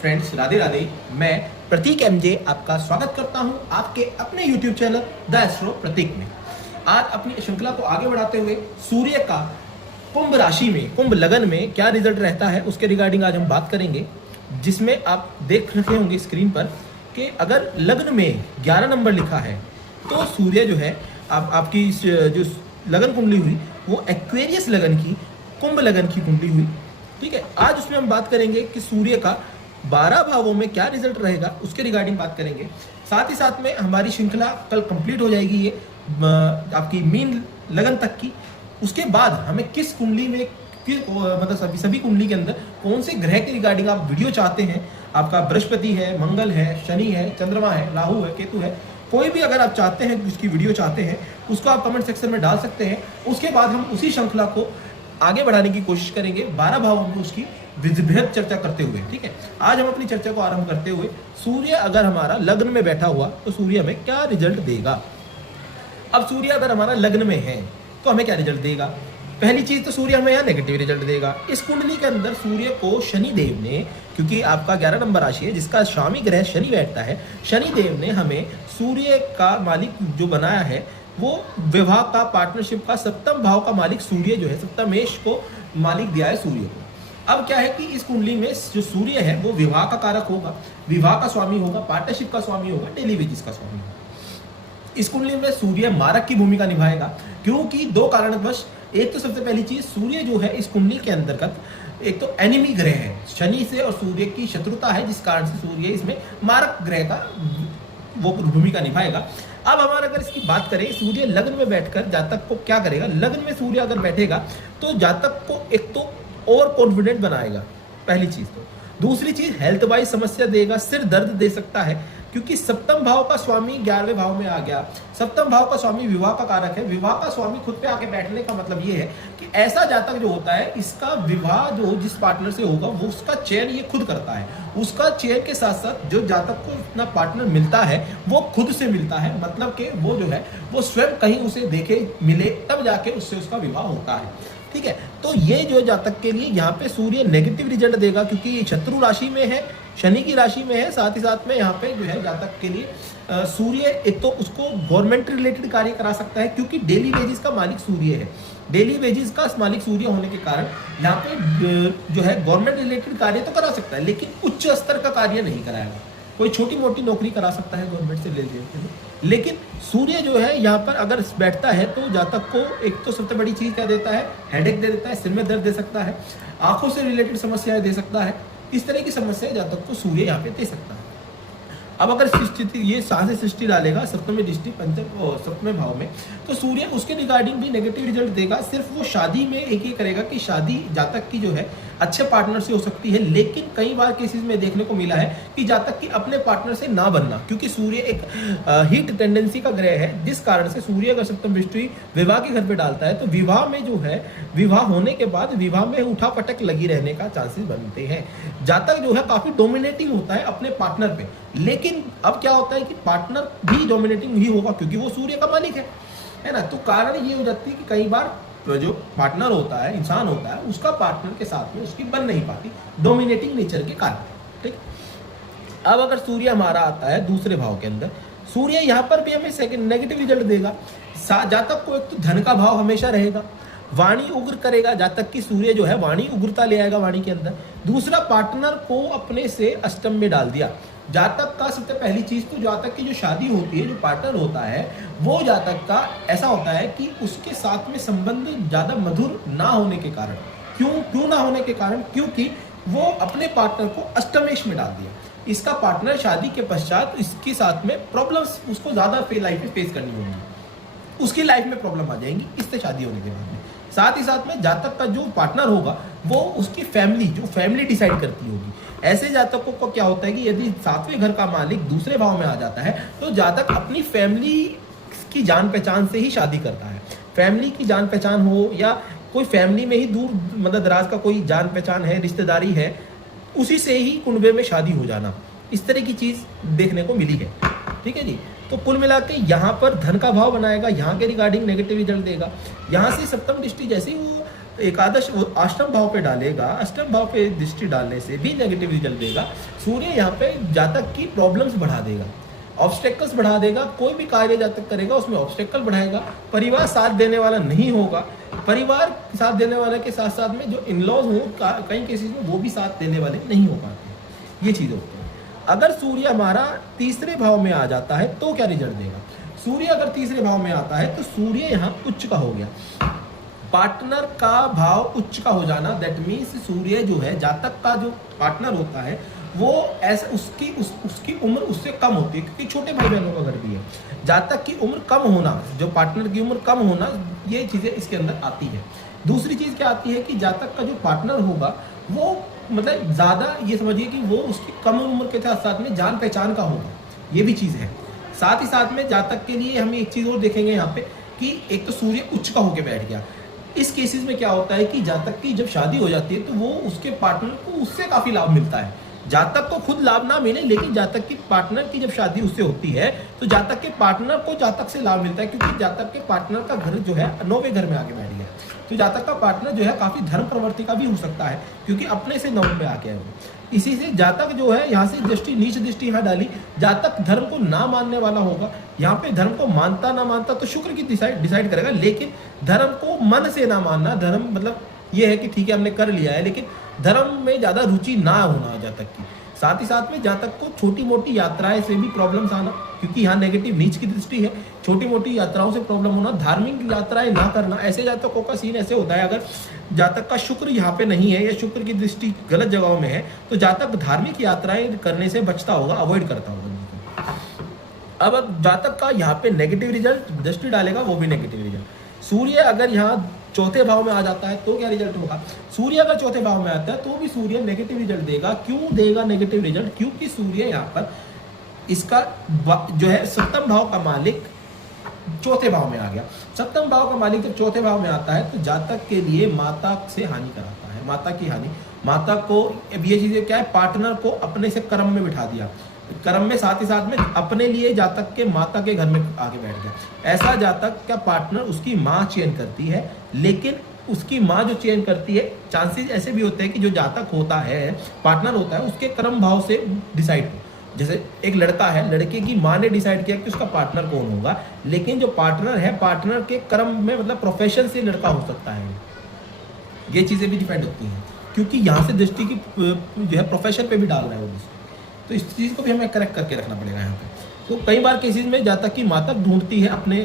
Friends, Radhe Radhe. मैं प्रतीक MJ आपका स्वागत करता हूं आपके अपने YouTube चैनल द एस्ट्रो प्रतीक में। आज अपनी श्रृंखला को आगे बढ़ाते हुए सूर्य का कुंभ राशि में, कुंभ लगन में क्या रिजल्ट रहता है उसके रिगार्डिंग आज हम बात करेंगे। जिसमें आप देख रहे होंगे स्क्रीन पर कि अगर लग्न में 11 नंबर लिखा है तो सूर्य जो है आपकी जो लगन कुंडली हुई वो एक्वेरियस लगन की, कुंभ लगन की कुंडली हुई। ठीक है, आज उसमें हम बात करेंगे कि सूर्य का 12 भावों में क्या रिजल्ट रहेगा उसके रिगार्डिंग बात करेंगे। साथ ही साथ में हमारी श्रृंखला कल कंप्लीट हो जाएगी ये आपकी मीन लगन तक की। उसके बाद हमें किस कुंडली में मतलब सभी कुंडली के अंदर कौन से ग्रह के रिगार्डिंग आप वीडियो चाहते हैं। आपका बृहस्पति है, मंगल है, शनि है, चंद्रमा है, राहु है, केतु है, कोई भी अगर आप चाहते हैं उसकी वीडियो चाहते हैं उसको आप कमेंट सेक्शन में डाल सकते हैं। उसके बाद हम उसी श्रृंखला को आगे बढ़ाने की कोशिश करेंगे 12 भावों में उसकी बृहद चर्चा करते हुए। ठीक है, आज हम अपनी चर्चा को आरंभ करते हुए सूर्य अगर हमारा लग्न में बैठा हुआ तो सूर्य हमें क्या रिजल्ट देगा। अब सूर्य अगर हमारा लग्न में है तो हमें क्या रिजल्ट देगा। पहली चीज तो सूर्य हमें यहाँ नेगेटिव रिजल्ट देगा। इस कुंडली के अंदर सूर्य को शनि देव ने, क्योंकि आपका 11 नंबर राशि है जिसका स्वामी ग्रह शनि बैठता है, शनि देव ने हमें सूर्य का मालिक जो बनाया है वो विवाह का, पार्टनरशिप का, सप्तम भाव का मालिक सूर्य जो है, सप्तमेश को मालिक दिया है सूर्य को। अब क्या है कि इस कुंडली में जो सूर्य है वो विवाह का कारक होगा, विवाह का स्वामी होगा, पार्टनरशिप का स्वामी होगा, डेली वेजेस का स्वामी होगा। इस कुंडली में सूर्य मारक की भूमिका निभाएगा, क्योंकि दो कारणवश। एक तो सबसे पहली चीज, सूर्य जो है इस कुंडली के अंतर्गत एक तो एनिमी ग्रह है, शनि से और सूर्य की शत्रुता है, जिस कारण से सूर्य इसमें मारक ग्रह का वो भूमिका निभाएगा। अब हमारा अगर इसकी बात करें, सूर्य लग्न में बैठकर जातक को क्या करेगा। लग्न में सूर्य अगर बैठेगा तो जातक को एक तो और कॉन्फिडेंट बनाएगा, पहली चीज तो। दूसरी चीज, हेल्थ वाइज समस्या देगा, सिर दर्द दे सकता है, क्योंकि सप्तम भाव का स्वामी 11वें भाव में आ गया। सप्तम भाव का स्वामी विवाह का कारक है। विवाह का स्वामी खुद पे आके बैठने का मतलब ये है कि ऐसा जातक जो होता है इसका विवाह जो जिस पार्टनर से होगा वो उसका चयन ये खुद करता है। उसका चयन के साथ साथ जो जातक को अपना पार्टनर मिलता है वो खुद से मिलता है, मतलब कि वो जो है वो स्वयं कहीं उसे देखे मिले तब जाके उससे उसका विवाह होता है। ठीक है, तो ये जो जातक के लिए यहाँ पे सूर्य नेगेटिव रिजल्ट देगा, क्योंकि ये शत्रु राशि में है, शनि की राशि में है। साथ ही साथ में यहाँ पे जो है जातक के लिए सूर्य एक तो उसको गवर्नमेंट रिलेटेड कार्य करा सकता है, क्योंकि डेली वेजेस का मालिक सूर्य है। डेली वेजेस का मालिक सूर्य होने के कारण यहाँ पे जो है गवर्नमेंट रिलेटेड कार्य तो करा सकता है, लेकिन उच्च स्तर का कार्य नहीं कराएगा। कोई छोटी मोटी नौकरी करा सकता है गवर्नमेंट से रिलेटेड, लेकिन सूर्य जो है यहाँ पर अगर बैठता है तो जातक को एक तो सबसे बड़ी चीज क्या देता है, हेडेक दे देता है, सिर में दर्द दे सकता है, आंखों से रिलेटेड समस्याएं दे सकता है। इस तरह की समस्याएं जातक को सूर्य यहाँ पे दे सकता है। अब अगर सृष्टि ये साहस सृष्टि डालेगा सप्तम दृष्टि पंचम और सप्तम भाव में, तो सूर्य उसके रिगार्डिंग भी नेगेटिव रिजल्ट देगा। सिर्फ वो शादी में एक ही करेगा कि शादी जातक की जो है अच्छे पार्टनर से हो सकती है, लेकिन कई बार केसेस में देखने को मिला है कि जातक की अपने पार्टनर से ना बनना, क्योंकि सूर्य एक हीट टेंडेंसी का ग्रह है, जिस कारण से सूर्य अगर सप्तम दृष्टि विवाह के घर पे डालता है तो विवाह में जो है, विवाह होने के बाद विवाह में उठा पटक लगी रहने का चांसेस बनते हैं। जातक जो है काफी डोमिनेटिंग होता है अपने पार्टनर पे, लेकिन अब क्या होता है कि पार्टनर भी डोमिनेटिंग ही होगा क्योंकि वो सूर्य का मालिक है ना। तो कारण ये हो जाती है कि कई बार जो पार्टनर होता है, इंसान होता है, उसका पार्टनर के साथ में उसकी बन नहीं पाती, डोमिनेटिंग नेचर के कारण। ठीक, अब अगर सूर्य हमारा आता है दूसरे भाव के अंदर, सूर्य यहाँ पर भी हमें सेकंड नेगेटिव रिजल्ट देगा। जातक को एक तो धन का भाव हमेशा रहेगा, वाणी उग्र करेगा, जातक की सूर्य जो है वाणी उग्रता ले आएगा वाणी के अंदर। दूसरा, पार्टनर को अपने से अष्टम में डाल दिया। जातक का सबसे पहली चीज तो जातक की जो शादी होती है, जो पार्टनर होता है, वो जातक का ऐसा होता है कि उसके साथ में संबंध ज्यादा मधुर ना होने के कारण। क्यों ना होने के कारण? क्योंकि वो अपने पार्टनर को अष्टमेश में डाल दिया। इसका पार्टनर शादी के पश्चात इसके साथ में प्रॉब्लम्स उसको ज्यादा लाइफ में फेस करनी होंगी, उसकी लाइफ में प्रॉब्लम आ जाएंगी इससे शादी होने के बाद में। साथ ही साथ में जातक का जो पार्टनर होगा वो उसकी फैमिली डिसाइड करती होगी। ऐसे जातकों को क्या होता है कि यदि 7वें घर का मालिक दूसरे भाव में आ जाता है तो जातक अपनी फैमिली की जान पहचान से ही शादी करता है। फैमिली की जान पहचान हो या कोई फैमिली में ही दूर मतलब दराज का कोई जान पहचान है, रिश्तेदारी है, उसी से ही कुनबे में शादी हो जाना, इस तरह की चीज देखने को मिली है। ठीक है जी, तो कुल मिला के यहाँ पर धन का भाव बनाएगा, यहाँ के रिगार्डिंग नेगेटिव रिजल्ट देगा। यहाँ से सप्तम दृष्टि जैसे ही वो एकादश अष्टम भाव पे डालेगा, अष्टम भाव पे दृष्टि डालने से भी नेगेटिव रिजल्ट देगा। सूर्य यहाँ पे जातक की प्रॉब्लम्स बढ़ा देगा, ऑब्स्टेकल्स बढ़ा देगा, कोई भी कार्य जातक करेगा उसमें ऑब्स्टेकल बढ़ाएगा, परिवार साथ देने वाला नहीं होगा, परिवार साथ देने वाले के साथ साथ में जो इनलॉज हो कई केसेस में वो भी साथ देने वाले नहीं हो पाते, ये चीज़ होती है। अगर सूर्य हमारा तीसरे भाव में आ जाता है तो क्या रिजल्ट देगा? सूर्य अगर तीसरे भाव में आता है तो सूर्य यहाँ उच्च का हो गया, पार्टनर का भाव उच्च का हो जाना, दैट मीन्स सूर्य जो है जातक का जो पार्टनर होता है वो ऐसा उसकी उम्र उससे कम होती है, क्योंकि छोटे भाई बहनों का घर भी है। जातक की उम्र कम होना, जो पार्टनर की उम्र कम होना, ये चीज़ें इसके अंदर आती है। दूसरी चीज़ क्या आती है कि जातक का जो पार्टनर होगा वो मतलब ज़्यादा, ये समझिए कि वो उसकी कम उम्र के साथ साथ में जान पहचान का होगा, ये भी चीज़ है। साथ ही साथ में जातक के लिए हम एक चीज़ और देखेंगे यहाँ पे कि एक तो सूर्य उच्च का होकर बैठ गया, इस केसेस में क्या होता है कि जातक की जब शादी हो जाती है तो वो उसके पार्टनर को उससे काफ़ी लाभ मिलता है। जातक को खुद लाभ ना मिले, लेकिन जातक की पार्टनर की जब शादी उससे होती है तो जातक के पार्टनर को जातक से लाभ मिलता है, क्योंकि जातक के पार्टनर का घर जो है 9वें घर में आके बैठ गया। तो जातक का पार्टनर जो है काफ़ी धर्म प्रवृत्ति का भी हो सकता है, क्योंकि अपने से 9 में आके है वो। इसी से जातक जो है यहाँ से दृष्टि, नीच दृष्टि यहाँ डाली, जातक धर्म को ना मानने वाला होगा। यहाँ पे धर्म को मानता ना मानता तो शुक्र की डिसाइड करेगा, लेकिन धर्म को मन से ना मानना, धर्म मतलब ये है कि ठीक है हमने कर लिया है, लेकिन धर्म में ज़्यादा रुचि ना होना जातक की। साथ ही साथ में जातक को छोटी मोटी यात्राएं से भी प्रॉब्लम्स आना, क्योंकि यहाँ नेगेटिव नीच की दृष्टि है, छोटी मोटी यात्राओं से प्रॉब्लम होना, धार्मिक यात्राएं ना करना। ऐसे जातकों का सीन ऐसे होता है, अगर जातक का शुक्र यहाँ पे नहीं है या शुक्र की दृष्टि गलत जगहों में है तो जातक धार्मिक यात्राएं करने से बचता होगा, अवॉइड करता होगा। अब जातक का यहाँ पे नेगेटिव रिजल्ट दृष्टि डालेगा, वो भी नेगेटिव रिजल्ट। सूर्य अगर यहाँ चौथे भाव में आ जाता है तो क्या रिजल्ट होगा? सूर्य अगर चौथे भाव में आता है तो भी सूर्य नेगेटिव रिजल्ट देगा। क्यों देगा नेगेटिव रिजल्ट? क्योंकि सूर्य यहाँ पर इसका जो है सप्तम भाव का मालिक चौथे भाव में आ गया। सप्तम भाव का मालिक जब चौथे भाव में आता है तो जातक के लिए माता से हानि कराता है, माता की हानि। माता को ये चीजें क्या है, पार्टनर को अपने से कर्म में बिठा दिया, कर्म में साथ ही साथ में अपने लिए जातक के माता के घर में आके बैठ गया। ऐसा जातक का पार्टनर उसकी माँ चयन करती है, लेकिन उसकी माँ जो चयन करती है, चांसेस ऐसे भी होते हैं कि जो जातक होता है, पार्टनर होता है, उसके कर्म भाव से डिसाइड हो। जैसे एक लड़का है, लड़के की माँ ने डिसाइड किया कि उसका पार्टनर कौन होगा, लेकिन जो पार्टनर है, पार्टनर के कर्म में मतलब प्रोफेशन से लड़का हो सकता है। ये चीज़ें भी डिपेंड होती हैं, क्योंकि यहाँ से दृष्टि की जो है प्रोफेशन पे भी डाल रहा है वो, तो इस चीज़ को भी हमें करेक्ट करके रखना पड़ेगा यहाँ पे। तो कई बार केसेस में जातक की माता ढूंढती है अपने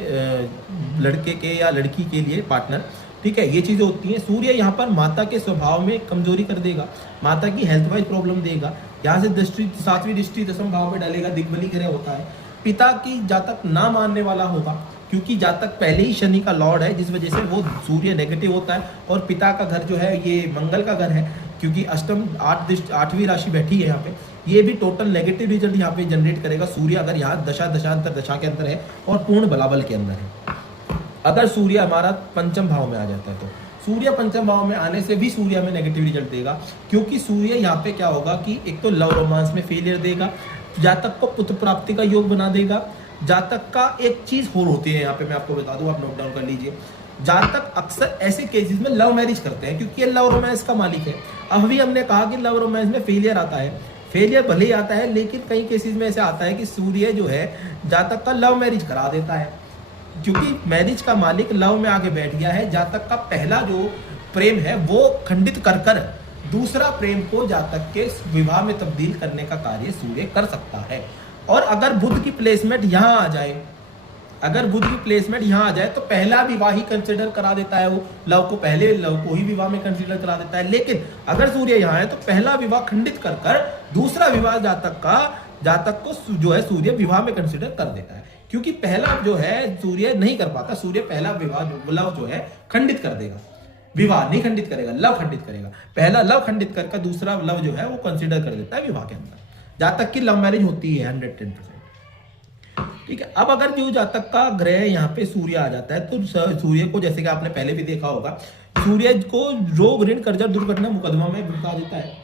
लड़के के या लड़की के लिए पार्टनर, ठीक है, ये चीज़ें होती हैं। सूर्य यहाँ पर माता के स्वभाव में कमजोरी कर देगा, माता की हेल्थ वाइज प्रॉब्लम देगा। यहाँ से दृष्टि, सातवीं दृष्टि दशम भाव में डालेगा, दिग्बली ग्रह होता है। पिता की जातक ना मानने वाला होगा, क्योंकि जातक पहले ही शनि का लॉर्ड है, जिस वजह से वो सूर्य नेगेटिव होता है। और पिता का घर जो है ये मंगल का घर है, क्योंकि अष्टम 8वीं राशि बैठी है यहाँ पे, ये भी टोटल नेगेटिव रिजल्ट यहाँ पे जनरेट करेगा। सूर्य अगर यहाँ दशांतर दशा के अंदर है और पूर्ण बलाबल के अंदर है। अगर सूर्य हमारा पंचम भाव में आ जाता है तो सूर्य पंचम भाव में आने से भी सूर्य हमें नेगेटिव रिजल्ट देगा, क्योंकि सूर्य यहाँ पे क्या होगा कि एक तो लव रोमांस में फेलियर देगा, जातक को पुत्र प्राप्ति का योग बना देगा। जातक का एक चीज और होती है यहाँ पे, मैं आपको बता दूं, आप नोट डाउन कर लीजिए। जातक अक्सर ऐसे केसेस में लव मैरिज करते हैं, क्योंकि ये लव रोमांस का मालिक है। अब भी हमने कहा कि लव रोमांस में फेलियर आता है, फेलियर भले ही आता है, लेकिन कई केसेस में ऐसे आता है कि सूर्य जो है जातक का लव मैरिज करा देता है, क्योंकि मैरिज का मालिक लव में आके बैठ गया है। जातक का पहला जो प्रेम है वो खंडित कर कर दूसरा प्रेम को जातक के विवाह में तब्दील करने का कार्य सूर्य कर सकता है। और अगर बुध की प्लेसमेंट यहाँ आ जाए, अगर बुध की प्लेसमेंट यहाँ आ जाए तो पहला विवाह ही कंसिडर करा देता है वो, लव को पहले लव को ही विवाह में कंसिडर करा देता है। लेकिन अगर सूर्य यहाँ है तो पहला विवाह खंडित कर कर दूसरा विवाह जातक को जो है सूर्य विवाह में कंसिडर कर देता है, क्योंकि पहला जो है सूर्य नहीं कर पाता। सूर्य पहला विवाह लव जो है खंडित कर देगा, विवाह नहीं खंडित करेगा, लव खंडित करेगा। पहला लव खंडित करके दूसरा लव जो है वो कंसिडर कर देता है विवाह के अंदर। जातक की लव मैरिज होती है 110%, ठीक है। अब अगर जो जातक का ग्रह यहाँ पे सूर्य आ जाता है तो सूर्य को, जैसे कि आपने पहले भी देखा होगा, सूर्य को रोग ऋण कर्जा दुर्घटना मुकदमा में भुगता देता है।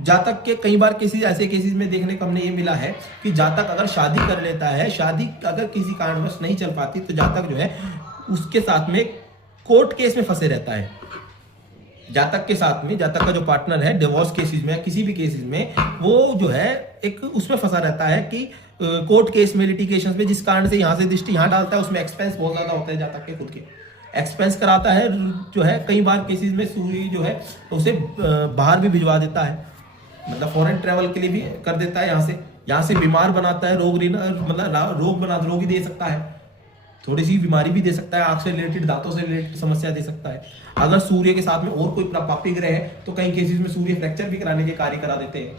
जातक के कई बार ऐसे केसेस में देखने को हमने ये मिला है कि जातक अगर शादी कर लेता है, शादी अगर किसी कारणवश नहीं चल पाती तो जातक जो है उसके साथ में कोर्ट केस में फंसे रहता है। जातक के साथ में, जातक का जो पार्टनर है डिवोर्स केसेस में या किसी भी केसेस में, वो जो है एक उसमें फंसा रहता है कि कोर्ट केस में, लिटिगेशन में, जिस कारण से यहाँ से दृष्टि यहाँ डालता है, उसमें एक्सपेंस बहुत ज्यादा होता है, जातक के खुद के एक्सपेंस कराता है जो है। कई बार केसेस में सूर्य जो है उसे बाहर भी भिजवा देता है, मतलब फॉरेन ट्रेवल के लिए भी कर देता है, यहाँ से बीमार बनाता है, मतलब रोगी दे सकता है, थोड़ी सी बीमारी भी दे सकता है, आंख से रिलेटेड, दांतों से रिलेटेड समस्या दे सकता है। अगर सूर्य के साथ में और कोई पापी ग्रह है तो कई केसेस में सूर्य फ्रैक्चर भी कराने के कार्य करा देते हैं।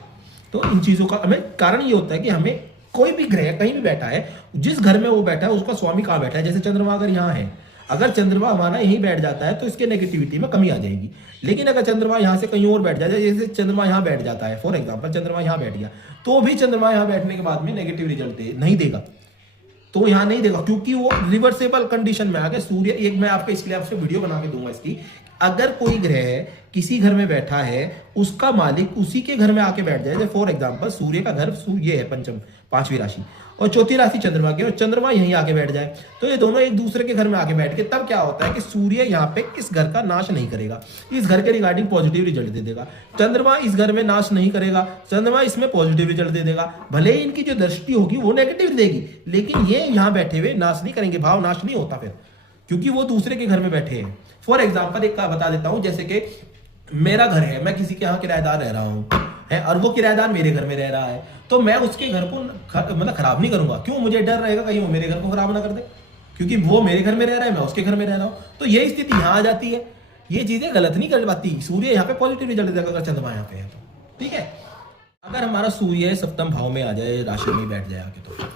तो इन चीजों का हमें कारण ये होता है कि हमें कोई भी ग्रह कहीं भी बैठा है, जिस घर में वो बैठा है उसका स्वामी कहाँ बैठा है। जैसे चंद्रमा अगर यहाँ है, अगर चंद्रमा हमारा यहीं बैठ जाता है तो इसके नेगेटिविटी में कमी आ जाएगी। लेकिन अगर चंद्रमा यहाँ से कहीं और बैठ जाता है, जैसे चंद्रमा यहाँ बैठ जाता है, फॉर एग्जांपल चंद्रमा यहाँ बैठ गया, तो भी चंद्रमा यहाँ बैठने के बाद में नेगेटिव रिजल्ट नहीं देगा, तो यहाँ नहीं देगा, क्योंकि वो रिवर्सेबल कंडीशन में आ गया। सूर्य, एक मैं आपको इसके लिए आपसे वीडियो बना के दूंगा इसकी, अगर कोई ग्रह किसी घर में बैठा है, उसका मालिक उसी के घर में आके बैठ जाए, फॉर एग्जांपल सूर्य का घर ये है पंचम, 5वीं राशि, और चौथी राशि चंद्रमा की, और चंद्रमा यहीं आके बैठ जाए, तो ये दोनों एक दूसरे के घर में आके बैठ के, तब क्या होता है कि सूर्य यहाँ पे इस घर का नाश नहीं करेगा, इस घर के रिगार्डिंग पॉजिटिव रिजल्ट दे देगा। चंद्रमा इस घर में नाश नहीं करेगा, चंद्रमा इसमें पॉजिटिव रिजल्ट दे देगा। भले ही इनकी जो दृष्टि होगी वो नेगेटिव देगी, लेकिन ये यहाँ बैठे हुए नाश नहीं करेंगे, भाव नाश नहीं होता फिर, क्योंकि वो दूसरे के घर में बैठे हैं। फॉर एग्जाम्पल एक का बता देता हूं, जैसे कि मेरा घर है, मैं किसी के यहाँ किराएदार रह रहा हूँ है, और वो किराएदार मेरे घर में रह रहा है, तो मैं उसके घर को मतलब खराब नहीं करूंगा। क्यों? मुझे डर रहेगा कहीं वो मेरे घर को खराब ना कर दे, क्योंकि वो मेरे घर में रह रहा है, मैं उसके घर में रह रहा हूँ, तो यही स्थिति यहाँ आ जाती है। ये चीजें गलत नहीं कर पाती। सूर्य यहाँ पे पॉजिटिव रिजल्ट देगा अगर चंद्रमा यहाँ पे है तो, ठीक है। अगर हमारा सूर्य सप्तम भाव में आ जाए, राशि में बैठ जाए आके, तो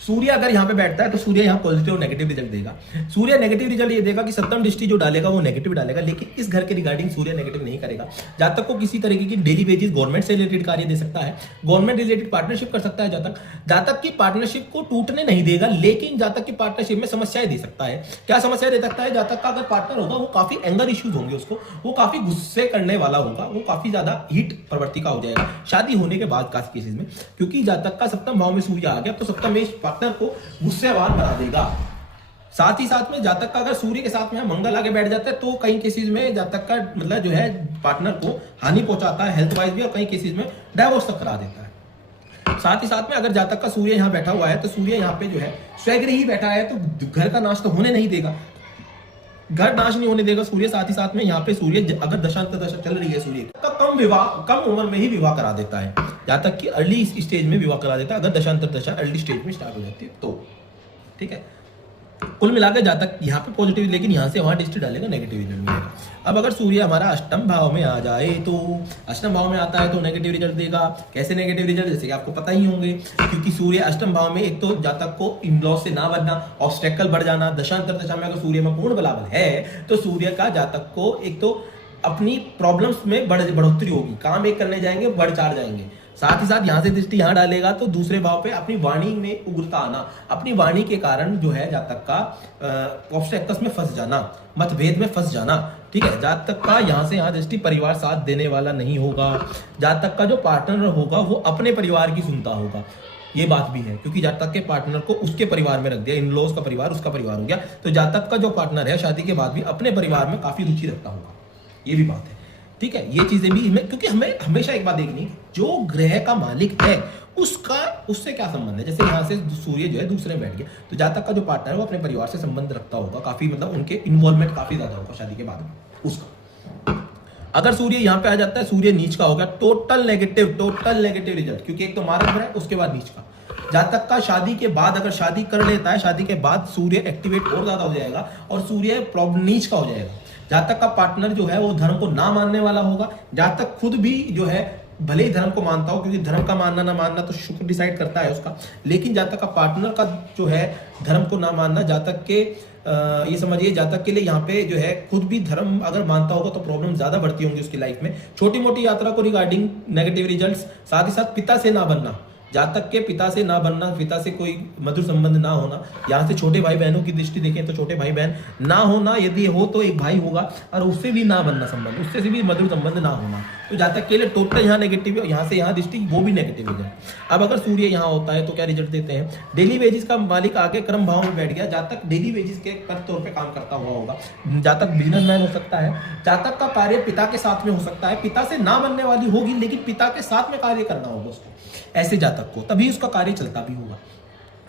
सूर्य अगर यहाँ पे बैठता है तो सूर्य यहाँ पॉजिटिव और नेगेटिव रिजल्ट देगा। सूर्य नेगेटिव रिजल्ट ये देगा कि सप्तम दृष्टि जो डालेगा वो नेगेटिव डालेगा, लेकिन इस घर के रिगार्डिंग सूर्य नेगेटिव नहीं करेगा। जातक को किसी तरीके की डेली बेसिस गवर्नमेंट से रिलेटेड कार्य दे सकता है, गवर्नमेंट रिलेटेड पार्टनरशिप कर सकता है जातक। जातक की पार्टनरशिप को टूटने नहीं देगा, लेकिन जातक की पार्टनरशिप में समस्याएं दे सकता है। क्या समस्या दे सकता है? जातक का अगर पार्टनर होगा वो काफी एंगर इश्यूज होंगे, उसको वो काफी गुस्से करने वाला होगा, वो काफी ज्यादा हीट प्रवृत्ति का हो जाएगा शादी होने के बाद काफी केसेस में, क्योंकि जातक का सप्तम भाव में सूर्य आ गया तो सप्तम में पार्टनर को गुस्सेवान बना देगा। साथ ही साथ में जातक का अगर सूर्य के साथ में मंगल आगे बैठ जाता है तो कई केसेस में जातक का मतलब जो है पार्टनर को हानि पहुंचाता है हेल्थ वाइज भी, और कई केसेस में डाइवोर्स तक करा देता है। साथ ही साथ में अगर जातक का सूर्य यहाँ बैठा हुआ है तो सूर्य यहाँ पे जो है स्वगृही बैठा है तो घर का नाश तो होने नहीं देगा, घर नाश नहीं होने देगा सूर्य। साथ ही साथ में यहाँ पे सूर्य अगर दशांतर दशा चल रही है सूर्य का, कम उम्र में ही विवाह करा देता है, जातक की अर्ली स्टेज में विवाह करा देता है अगर दशांतर दशा अर्ली स्टेज में स्टार्ट हो जाती है तो, ठीक है। कुल मिलाकर जातक यहाँ पे पॉजिटिव, लेकिन यहाँ से वहां दृष्टि डालेगा नेगेटिव रिजल्ट मिलेगा। अब अगर सूर्य हमारा अष्टम भाव में आ जाए तो, अष्टम भाव में आता है तो नेगेटिव रिजल्ट देगा। कैसे नेगेटिव रिजल्ट? जैसे कि आपको पता ही होंगे, क्योंकि सूर्य अष्टम भाव में एक तो जातक को इन लॉ से ना बनना, ऑब्स्टेकल बढ़ जाना। दशांतर दशा में अगर सूर्य में पूर्ण बलाबल है तो सूर्य का जातक को एक तो अपनी प्रॉब्लम्स में बढ़ोतरी होगी, काम एक करने जाएंगे बढ़ चार जाएंगे। साथ ही साथ यहाँ से दृष्टि यहाँ डालेगा तो दूसरे भाव पे अपनी वाणी में उग्रता आना, अपनी वाणी के कारण जो है जातक का ऑब्स्टेकल्स में फंस जाना, मतभेद में फंस जाना, ठीक है। जातक का यहाँ से यहाँ दृष्टि परिवार साथ देने वाला नहीं होगा। जातक का जो पार्टनर होगा वो अपने परिवार की सुनता होगा, ये बात भी है, क्योंकि जातक के पार्टनर को उसके परिवार में रख दिया, इन लॉज का परिवार उसका परिवार हो गया, तो जातक का जो पार्टनर है शादी के बाद भी अपने परिवार में काफी रुचि रखता होगा, ये भी बात है, ठीक है। ये चीजें भी हमें, क्योंकि हमें हमेशा एक बात देखनी, जो ग्रह का मालिक है उससे क्या संबंध है। जैसे यहाँ से सूर्य जो है दूसरे में बैठ गया तो जातक का जो पार्टनर है वो अपने परिवार से संबंध रखता होगा काफी, मतलब उनके इन्वॉल्वमेंट काफी ज्यादा होगा शादी के बाद में उसका। अगर सूर्य यहाँ पे आ जाता है, सूर्य नीच का होगा, टोटल नेगेटिव रिजल्ट, क्योंकि एक तो मारक ग्रह उसके बाद नीच का। जातक का शादी के बाद अगर शादी कर लेता है, शादी के बाद सूर्य एक्टिवेट और ज्यादा हो जाएगा और सूर्य प्रॉब्लम नीच का हो जाएगा। जातक का पार्टनर जो है वो धर्म को ना मानने वाला होगा। जातक खुद भी जो है भले ही धर्म को मानता हो, क्योंकि धर्म का मानना ना मानना तो शुक्र डिसाइड करता है उसका, लेकिन जातक का पार्टनर का जो है धर्म को ना मानना, जातक के ये समझिए जातक के लिए यहाँ पे जो है खुद भी धर्म अगर मानता होगा तो प्रॉब्लम ज्यादा बढ़ती होंगी उसकी लाइफ में। छोटी मोटी यात्रा को रिगार्डिंग नेगेटिव रिजल्ट्स। साथ ही साथ पिता से ना बनना, जातक के पिता से ना बनना, पिता से कोई मधुर संबंध ना होना। यहाँ से छोटे भाई बहनों की दृष्टि देखें तो छोटे भाई बहन ना होना, यदि हो तो एक भाई होगा, और उससे भी ना बनना संबंध, उससे भी मधुर संबंध ना होना, तो जातक के लिए टोटल यहाँ नेगेटिव है, यहाँ से यहाँ दृष्टि वो भी नेगेटिव हो जाए। अब अगर सूर्य यहाँ होता है तो क्या रिजल्ट देते हैं, डेली वेजिस का मालिक आके क्रम भाव में बैठ गया, जातक डेली वेजिस के तौर पे काम करता हुआ होगा, जातक बिजनेसमैन हो सकता है, जातक का कार्य पिता के साथ में हो सकता है, पिता से ना बनने वाली होगी लेकिन पिता के साथ में कार्य करना होगा उसको, ऐसे जातक को, तभी उसका कार्य चलता भी होगा।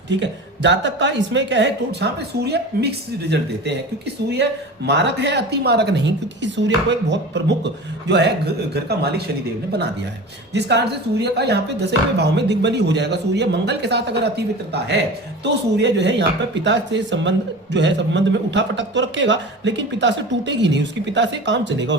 ठीक है, जातक का इसमें क्या है, तो यहाँ पे सूर्य मिक्स रिजल्ट देते हैं, क्योंकि सूर्य मारक है, अति मारक नहीं, क्योंकि सूर्य को एक बहुत प्रमुख जो है घर का मालिक शनिदेव ने बना दिया है, जिस कारण से सूर्य का यहाँ पे 10वें भाव में दिग्बली हो जाएगा। सूर्य मंगल के साथ अगर अति मित्रता है तो सूर्य जो है यहाँ पे पिता से संबंध जो है संबंध में उठा पटक तो रखेगा, लेकिन पिता से टूटेगी नहीं, उसकी पिता से काम चलेगा,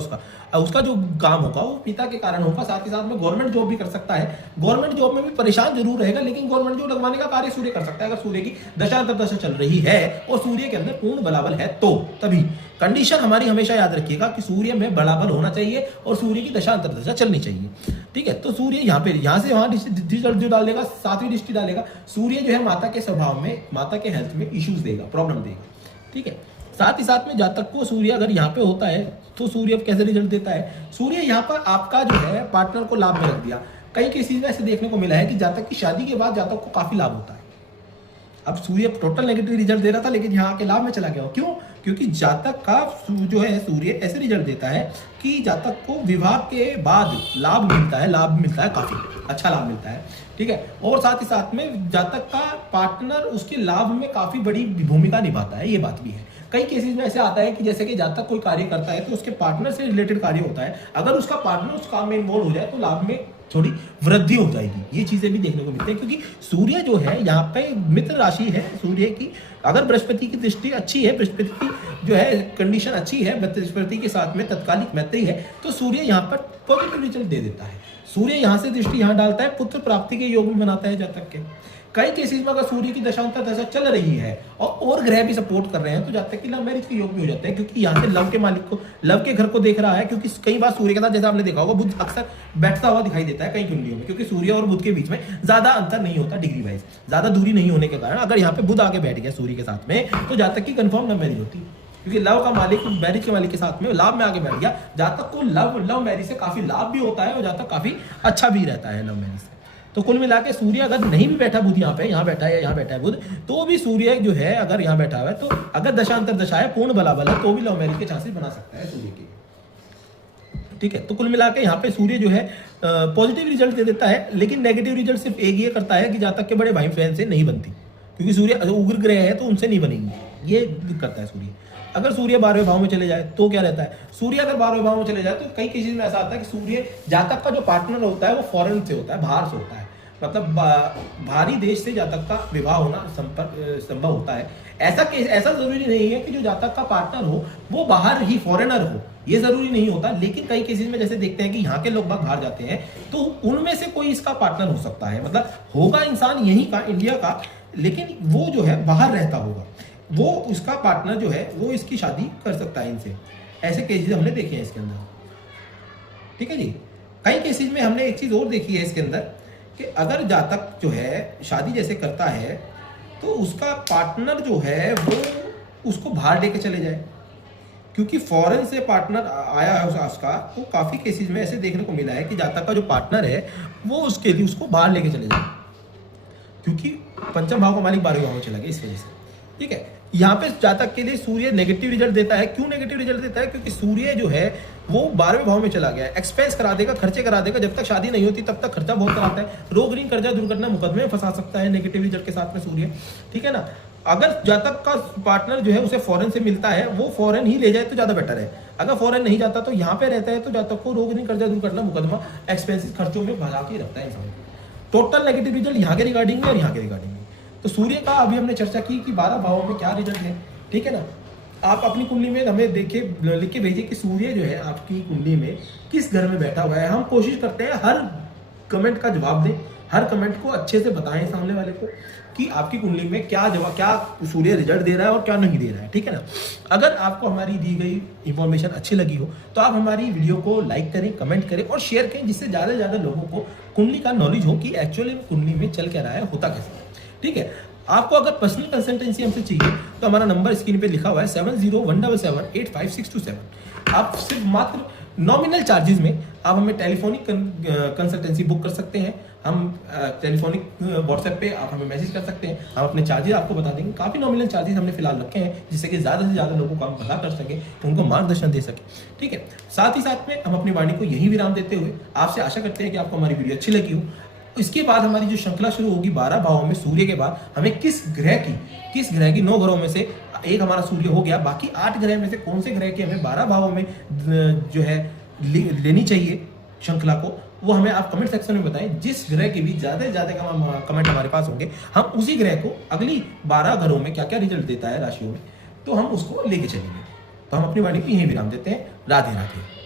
उसका जो काम होगा वो पिता के कारण होगा। साथ ही साथ में गवर्नमेंट जॉब भी कर सकता है, गवर्नमेंट जॉब में भी परेशान जरूर रहेगा, लेकिन गवर्नमेंट जॉब लगवाने का कार्य सूर्य कर सकता है अगर सूर्य की दशा अंतर्दशा चल रही है और सूर्य के अंदर पूर्ण बलाबल है तो। तभी कंडीशन हमारी हमेशा याद रखिएगा कि सूर्य में बलाबल होना चाहिए और सूर्य की दशा अंतर्दशा चलनी चाहिए। ठीक है, तो सूर्य यहाँ से वहां दृष्टि जो डालेगा, 7वीं दृष्टि डालेगा। सूर्य जो है माता के स्वभाव में, माता के हेल्थ में इश्यूज देगा, प्रॉब्लम देगा। ठीक है, साथ ही साथ में जातक को सूर्य अगर यहाँ पे होता है तो सूर्य अब कैसे रिजल्ट देता है, सूर्य यहाँ पर आपका जो है पार्टनर को लाभ में रख दिया। कई केसेस में ऐसे देखने को मिला है कि जातक की शादी के बाद जातक को काफी लाभ होता है। अब सूर्य टोटल नेगेटिव रिजल्ट दे रहा था लेकिन यहाँ के लाभ में चला गया। क्यों? क्योंकि जातक का जो है सूर्य ऐसे रिजल्ट देता है कि जातक को विवाह के बाद लाभ मिलता है, काफी अच्छा लाभ मिलता है। ठीक है, और साथ ही साथ में जातक का पार्टनर उसके लाभ में काफी बड़ी भूमिका निभाता है, ये बात भी है। कई केसेस में ऐसे आता है कि जैसे कि जातक कोई कार्य करता है तो उसके पार्टनर से रिलेटेड कार्य होता है, अगर उसका पार्टनर उस काम में इन्वॉल्व हो जाए तो लाभ में थोड़ी वृद्धि हो जाएगी। ये चीजें भी देखने को मिलती है, क्योंकि सूर्य जो है यहाँ पे मित्र राशि है सूर्य की। अगर बृहस्पति की दृष्टि अच्छी है, बृहस्पति की जो है कंडीशन अच्छी है, बृहस्पति के साथ में तत्कालिक मैत्री है, तो सूर्य यहाँ पर पॉजिटिव रिजल्ट दे देता है। सूर्य यहाँ से दृष्टि यहाँ डालता है, पुत्र प्राप्ति के योग भी बनाता है जातक के। कई केसेस में अगर सूर्य की दशांतर दशा चल रही है और ग्रह भी सपोर्ट कर रहे हैं तो जातक की लव मैरिज के योग भी हो जाते हैं, क्योंकि यहाँ से लव के मालिक को, लव के घर को देख रहा है। क्योंकि कई बार सूर्य के साथ, जैसा आपने देखा होगा, बुध अक्सर बैठता हुआ दिखाई देता है कई कुंडलियों में, क्योंकि सूर्य और बुध के बीच में ज्यादा अंतर नहीं होता डिग्री वाइज, ज्यादा दूरी नहीं होने के कारण अगर यहाँ पे बुध आके बैठ गया सूर्य के साथ में तो जातक की कंफर्म लव मैरिज होती है, क्योंकि लव का मालिक मैरिज के मालिक के साथ में लाभ में आगे बैठ गया। जातक को लव मैरिज से काफी लाभ भी होता है और जातक काफी अच्छा भी रहता है लव मैरिज से। तो कुल मिला के सूर्य अगर नहीं भी बैठा बुध यहाँ पे, यहाँ बैठा है, यहाँ बैठा है बुध, तो भी सूर्य जो है अगर यहाँ बैठा हुआ है तो अगर दशांतर दशा है, पूर्ण बलाबल है, तो भी लव मैरिज के चांसेस बना सकता है सूर्य के। ठीक है, तो कुल मिला के यहाँ पे सूर्य जो है पॉजिटिव रिजल्ट दे देता है, लेकिन नेगेटिव रिजल्ट सिर्फ एक ये करता है कि जातक के बड़े भाई बहन से नहीं बनती, क्योंकि सूर्य उग्र ग्रह है तो उनसे नहीं बनेगी, ये करता है सूर्य। अगर सूर्य 12वें भाव में चले जाए तो क्या रहता है, सूर्य अगर 12वें भाव में चले जाए तो कई केसेस में ऐसा आता है कि सूर्य जातक का जो पार्टनर होता है वो फॉरेन से होता है, बाहर से होता है, मतलब भारी देश से जातक का विवाह होना संभव होता है। ऐसा जरूरी नहीं है कि जो जातक का पार्टनर हो वो बाहर ही फॉरेनर हो, ये जरूरी नहीं होता, लेकिन कई केसेस में जैसे देखते हैं कि यहाँ के लोग बाहर जाते हैं तो उनमें से कोई इसका पार्टनर हो सकता है, मतलब होगा इंसान यहीं का, इंडिया का, लेकिन वो जो है बाहर रहता होगा, वो उसका पार्टनर जो है वो इसकी शादी कर सकता है इनसे। ऐसे केसेस हमने देखे हैं इसके अंदर। ठीक है जी, कई केसेस में हमने एक चीज और देखी है इसके अंदर कि अगर जातक जो है शादी जैसे करता है तो उसका पार्टनर जो है वो उसको बाहर लेके चले जाए, क्योंकि फॉरेन से पार्टनर आया है उसका, तो काफी केसेस में ऐसे देखने को मिला है कि जातक का जो पार्टनर है वो उसके लिए उसको बाहर लेके चले जाए, क्योंकि पंचम भाव का मालिक 12वें भाव में चला गया इस वजह से। ठीक है, यहाँ पे जातक के लिए सूर्य नेगेटिव रिजल्ट देता है। क्यों नेगेटिव रिजल्ट देता है? क्योंकि सूर्य जो है वो 12वें भाव में चला गया है, एक्सपेंस करा देगा, खर्चे करा देगा, जब तक शादी नहीं होती तब तक खर्चा बहुत कराता है, रोग ऋण कर्जा दुर्घटना मुकदमे में फंसा सकता है नेगेटिव रिजल्ट के साथ में सूर्य। ठीक है ना, अगर जातक का पार्टनर जो है उसे फॉरेन से मिलता है, वो फॉरेन ही ले जाए तो ज्यादा बेटर है। अगर फॉरेन नहीं जाता तो यहाँ पे रहता है तो जातक को रोग ऋण कर्जा दुर्घटना मुकदमा एक्सपेंसिव खर्चों में भगा के रखता है इंसान। टोटल नेगेटिव रिजल्ट यहाँ के रिगार्डिंग में और यहाँ के रिगार्डिंग में। तो सूर्य का अभी हमने चर्चा की कि 12 भावों में क्या रिजल्ट है। ठीक है ना, आप अपनी कुंडली में हमें देखिए, लिख के भेजिए कि सूर्य जो है आपकी कुंडली में किस घर में बैठा हुआ है। हम कोशिश करते हैं हर कमेंट का जवाब दें, हर कमेंट को अच्छे से बताएं सामने वाले को कि आपकी कुंडली में क्या सूर्य रिजल्ट दे रहा है और क्या नहीं दे रहा है। ठीक है ना, अगर आपको हमारी दी गई इंफॉर्मेशन अच्छी लगी हो तो आप हमारी वीडियो को लाइक करें, कमेंट करें और शेयर करें, जिससे ज़्यादा से ज़्यादा लोगों को कुंडली का नॉलेज हो कि एक्चुअली कुंडली में चल क्या रहा है, होता कैसे। ठीक है, आपको अगर पर्सनल कंसल्टेंसी हमसे चाहिए तो हमारा नंबर स्क्रीन पे लिखा हुआ है 7017785627। आप सिर्फ मात्र नॉमिनल चार्जेस में आप हमें टेलीफोनिक कंसल्टेंसी बुक कर सकते हैं। हम टेलीफोनिक व्हाट्सएप पे आप हमें मैसेज कर सकते हैं, हम अपने चार्जेस आपको बता देंगे। काफ़ी नॉमिनल चार्जेस हमने फिलहाल रखे हैं जिससे कि ज़्यादा से ज़्यादा लोगों को हम पता कर सकें, उनको मार्गदर्शन दे सकें। ठीक है, साथ ही साथ में हम अपनी वाणी को यही विराम देते हुए आपसे आशा करते हैं कि आपको हमारी वीडियो अच्छी लगी हो। इसके बाद हमारी जो श्रृंखला शुरू होगी 12 भावों में सूर्य के बाद हमें किस ग्रह की 9 ग्रहों में से एक हमारा सूर्य हो गया, बाकी 8 ग्रह में से कौन से ग्रह के हमें 12 भावों में जो है लेनी चाहिए श्रृंखला को, वो हमें आप कमेंट सेक्शन में बताएं। जिस ग्रह के भी ज़्यादा से ज़्यादा कमेंट हमारे पास होंगे, हम उसी ग्रह को अगली 12 घरों में क्या क्या रिजल्ट देता है राशियों में, तो हम उसको लेके चलेंगे। तो हम अपनी वाणी को यहीं विराम देते हैं। राधे राधे।